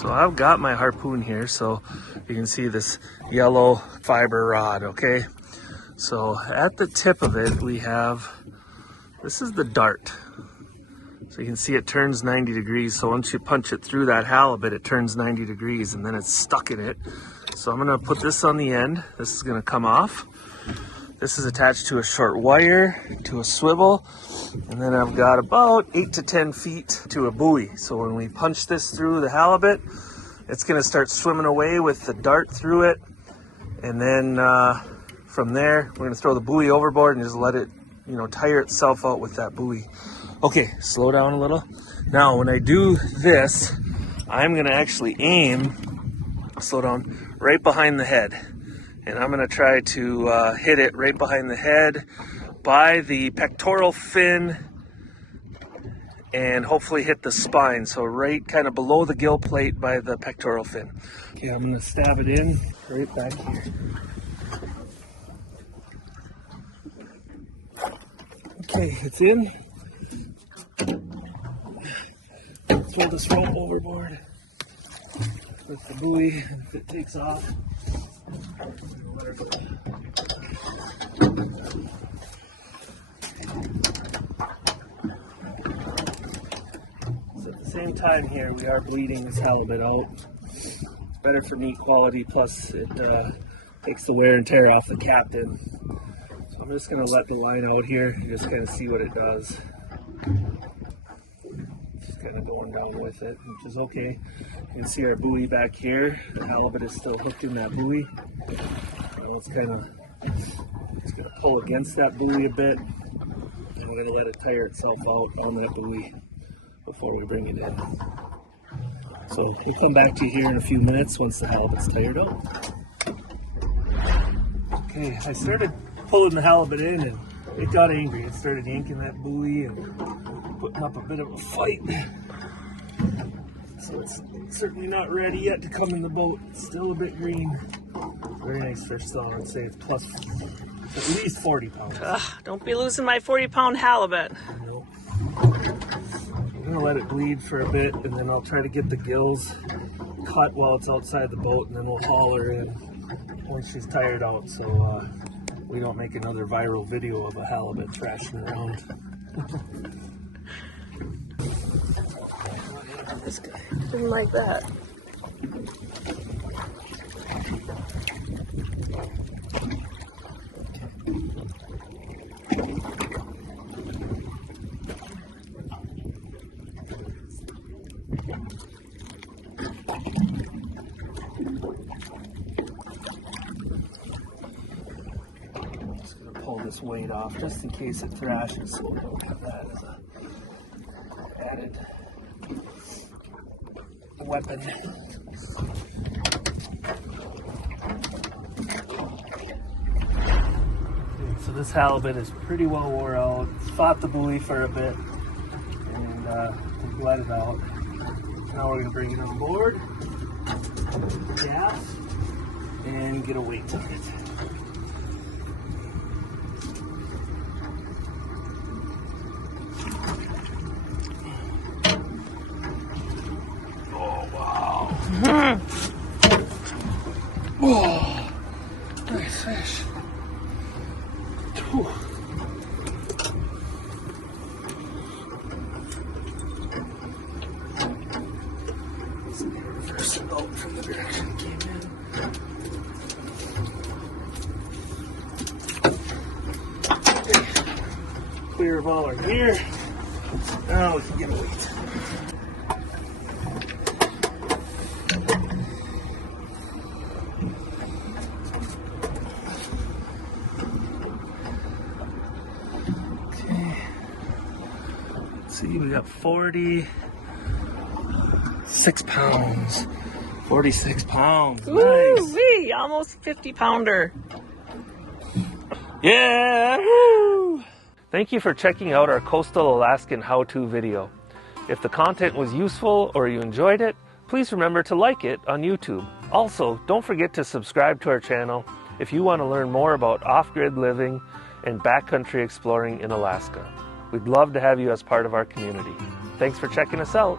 So I've got my harpoon here, so you can see this yellow fiber rod, okay? So at the tip of it, we have, this is the dart. So you can see it turns 90 degrees. So once you punch it through that halibut, it turns 90 degrees and then it's stuck in it. So I'm gonna put this on the end. This is gonna come off. This is attached to a short wire, to a swivel, and then I've got about 8 to 10 feet to a buoy. So when we punch this through the halibut, it's gonna start swimming away with the dart through it. And then from there, we're gonna throw the buoy overboard and just let it, you know, tire itself out with that buoy. Okay, slow down a little. Now, when I do this, I'm gonna actually aim, slow down, right behind the head. And I'm gonna try to hit it right behind the head by the pectoral fin and hopefully hit the spine. So right kind of below the gill plate by the pectoral fin. Okay, I'm gonna stab it in right back here. Okay, it's in. Throw this rope overboard with the buoy if it takes off. So at the same time here, we are bleeding this halibut out. It's better for meat quality, plus it takes the wear and tear off the captain. So I'm just going to let the line out here and just kind of see what it does. Just kind of going down with it, which is okay. You can see our buoy back here. The halibut is still hooked in that buoy. It's kind of just going to pull against that buoy a bit. And we're going to let it tire itself out on that buoy before we bring it in. So we'll come back to you here in a few minutes once the halibut's tired out. Okay, I started pulling the halibut in and it got angry. It started yanking that buoy and putting up a bit of a fight. So it's certainly not ready yet to come in the boat. It's still a bit green. Very nice fish though, I'd say it's plus at least 40 pounds. Don't be losing my 40-pound halibut. Nope. I'm gonna let it bleed for a bit and then I'll try to get the gills cut while it's outside the boat and then we'll haul her in once she's tired out so we don't make another viral video of a halibut trashing around. This guy didn't like that. Just gonna pull this weight off just in case it thrashes, so we don't have that as a added weapon. So this halibut is pretty well wore out. It's fought the buoy for a bit and let it out. Now we're gonna bring it on board, gas, and get a weight on it. Oh, nice fish. Whew. Let's reverse it out from the direction it came in. Okay. Clear of all our gear. Now we can get a weight. See, we got 46 pounds. 46 pounds. Nice. Woo-wee, almost 50-pounder. Yeah! Woo! Thank you for checking out our Coastal Alaskan how-to video. If the content was useful or you enjoyed it, please remember to like it on YouTube. Also, don't forget to subscribe to our channel if you want to learn more about off-grid living and backcountry exploring in Alaska. We'd love to have you as part of our community. Thanks for checking us out.